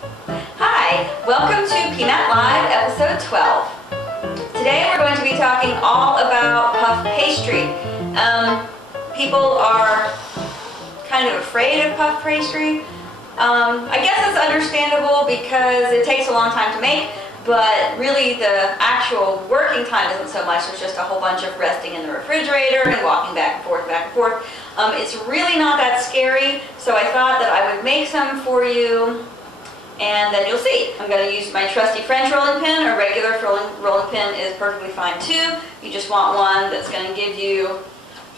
Hi, welcome to PMAT Live episode 12. Today we're going to be talking all about puff pastry. People are kind of afraid of puff pastry. I guess it's understandable because it takes a long time to make, but really the actual working time isn't so much. It's just a whole bunch of resting in the refrigerator and walking back and forth, back and forth. It's really not that scary, so I thought that I would make some for you and then you'll see. I'm going to use my trusty French rolling pin. A regular rolling pin is perfectly fine too. You just want one that's going to give you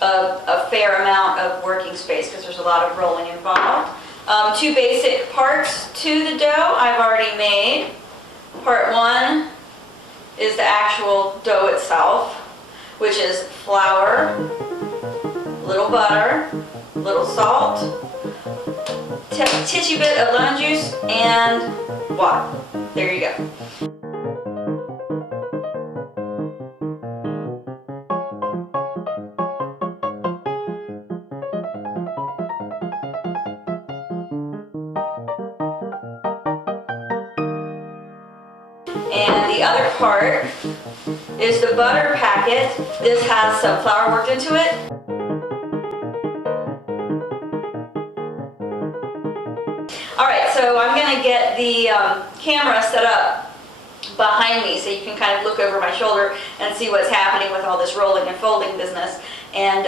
a fair amount of working space because there's a lot of rolling involved. Two basic parts to the dough I've already made. Part one is the actual dough itself, which is flour, little butter, little salt, titchy bit of lemon juice, and water. There you go. And the other part is the butter packet. This has some flour worked into it. Alright, so I'm going to get the camera set up behind me so you can kind of look over my shoulder and see what's happening with all this rolling and folding business, and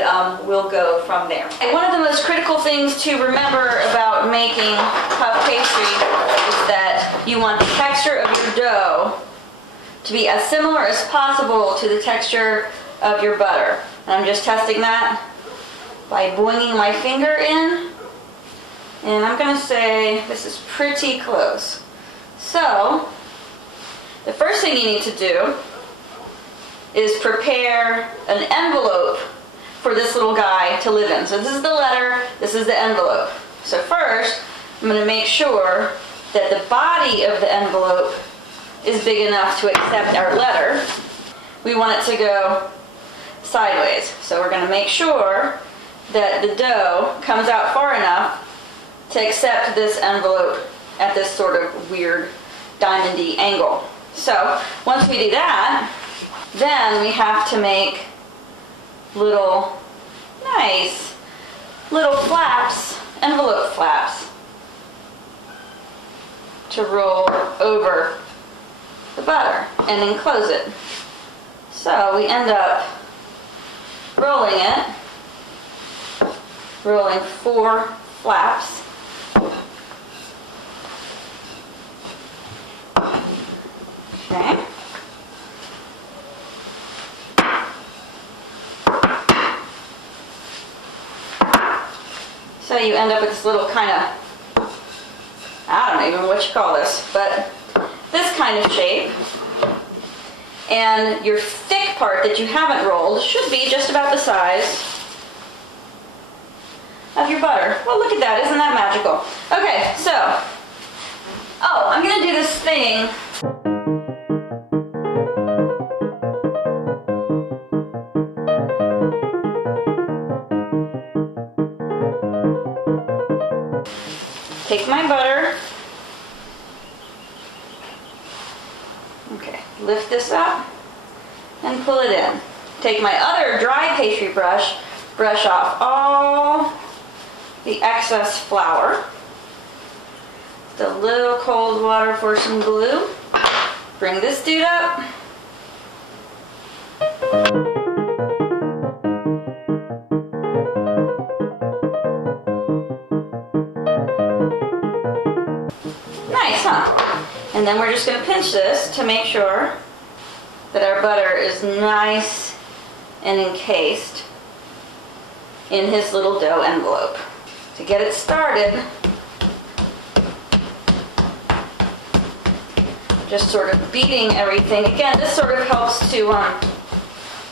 we'll go from there. And one of the most critical things to remember about making puff pastry is that you want the texture of your dough to be as similar as possible to the texture of your butter. And I'm just testing that by boinging my finger in. And I'm going to say this is pretty close. So, the first thing you need to do is prepare an envelope for this little guy to live in. So this is the letter, this is the envelope. So first, I'm going to make sure that the body of the envelope is big enough to accept our letter. We want it to go sideways. So we're going to make sure that the dough comes out far enough to accept this envelope at this sort of weird diamond-y angle. So once we do that, then we have to make little nice little flaps, envelope flaps, to roll over the butter and enclose it. So we end up rolling it, rolling 4 flaps. Okay. So you end up with this little kind of, I don't even know what you call this, but this kind of shape. And your thick part that you haven't rolled should be just about the size of your butter. Well, look at that. Isn't that magical? Okay, so, I'm going to do this thing. Take my butter. Okay, lift this up and pull it in. Take my other dry pastry brush, brush off all the excess flour. Just a little cold water for some glue. Bring this dude up. Nice, huh? And then we're just going to pinch this to make sure that our butter is nice and encased in his little dough envelope. To get it started, just sort of beating everything. Again, this sort of helps to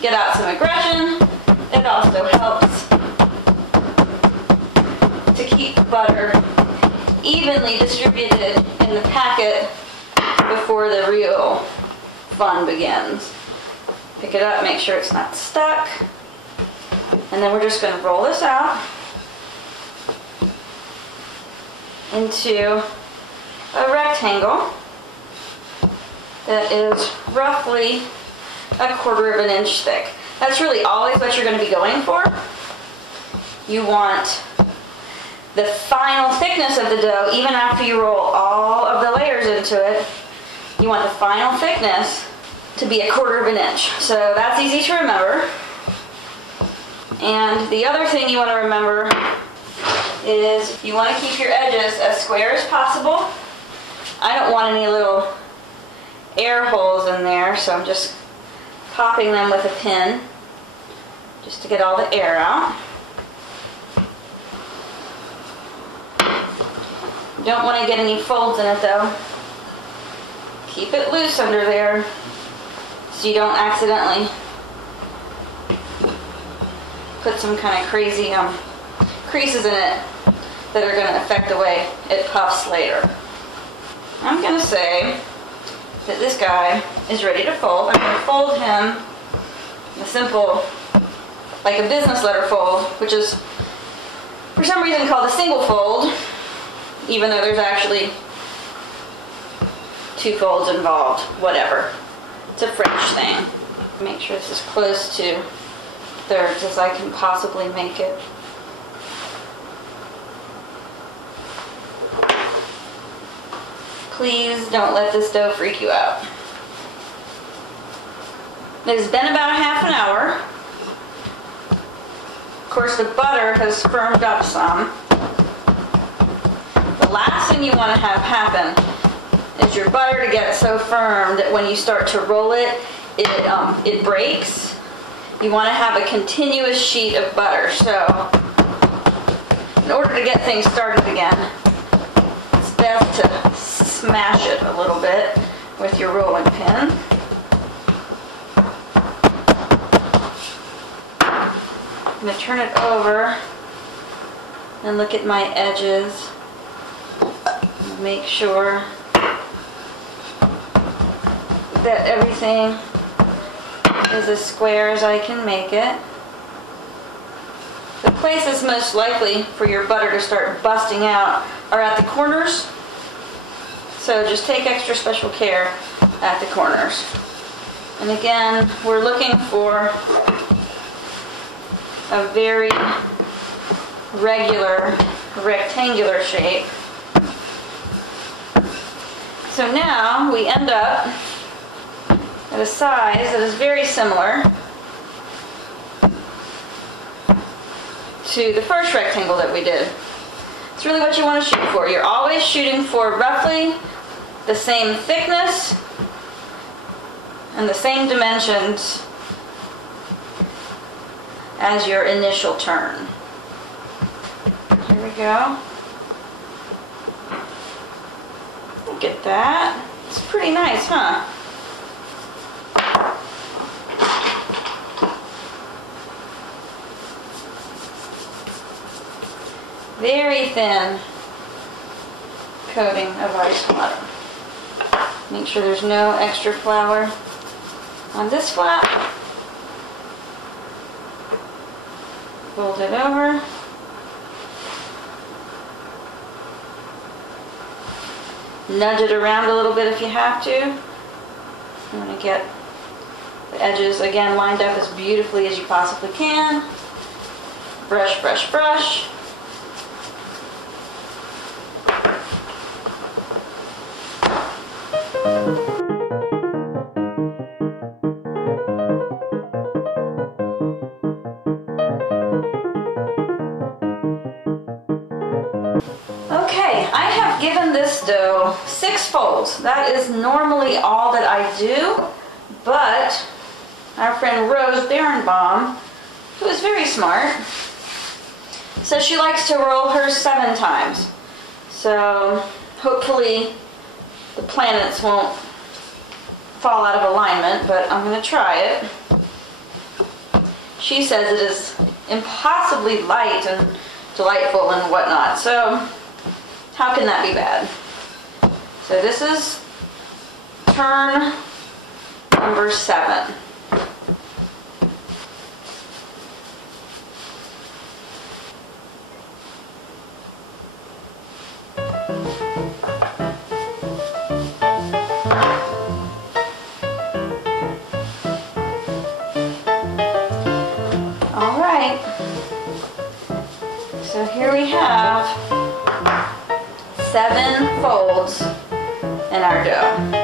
get out some aggression. It also helps to keep butter evenly distributed in the packet before the real fun begins. Pick it up, make sure it's not stuck, and then we're just going to roll this out into a rectangle rectangle that is roughly 1/4 of an inch thick. That's really always what you're going to be going for. You want the final thickness of the dough, even after you roll all of the layers into it, you want the final thickness to be 1/4 of an inch. So that's easy to remember. And the other thing you want to remember is you want to keep your edges as square as possible. I don't want any little air holes in there, so I'm just popping them with a pin just to get all the air out. You don't want to get any folds in it though. Keep it loose under there so you don't accidentally put some kind of crazy creases in it that are going to affect the way it puffs later. I'm going to say that this guy is ready to fold. I'm going to fold him in a simple, like a business letter fold, which is for some reason called a single fold, even though there's actually 2 folds involved. Whatever. It's a French thing. Make sure this is close to thirds as I can possibly make it. Please don't let this dough freak you out. It has been about a half an hour. Of course, the butter has firmed up some. The last thing you want to have happen is your butter to get so firm that when you start to roll it, it breaks. You want to have a continuous sheet of butter. So, in order to get things started again, it's best to smash it a little bit with your rolling pin. I'm going to turn it over and look at my edges. Make sure that everything is as square as I can make it. The places most likely for your butter to start busting out are at the corners. So just take extra special care at the corners. And again, we're looking for a very regular rectangular shape. So now we end up at a size that is very similar to the first rectangle that we did. It's really what you want to shoot for. You're always shooting for roughly the same thickness and the same dimensions as your initial turn. Here we go. Look at that. It's pretty nice, huh? Very thin coating of ice water. Make sure there's no extra flour on this flap. Fold it over. Nudge it around a little bit if you have to. You want to get the edges again lined up as beautifully as you possibly can. Brush, brush, brush. Okay, I have given this dough 6 folds. That is normally all that I do, but our friend Rose Beranbaum, who is very smart, says she likes to roll hers 7 times. So hopefully the planets won't fall out of alignment, but I'm going to try it. She says it is impossibly light and delightful and whatnot, so how can that be bad? So this is turn number 7. All right, so here we have 7 folds in our dough.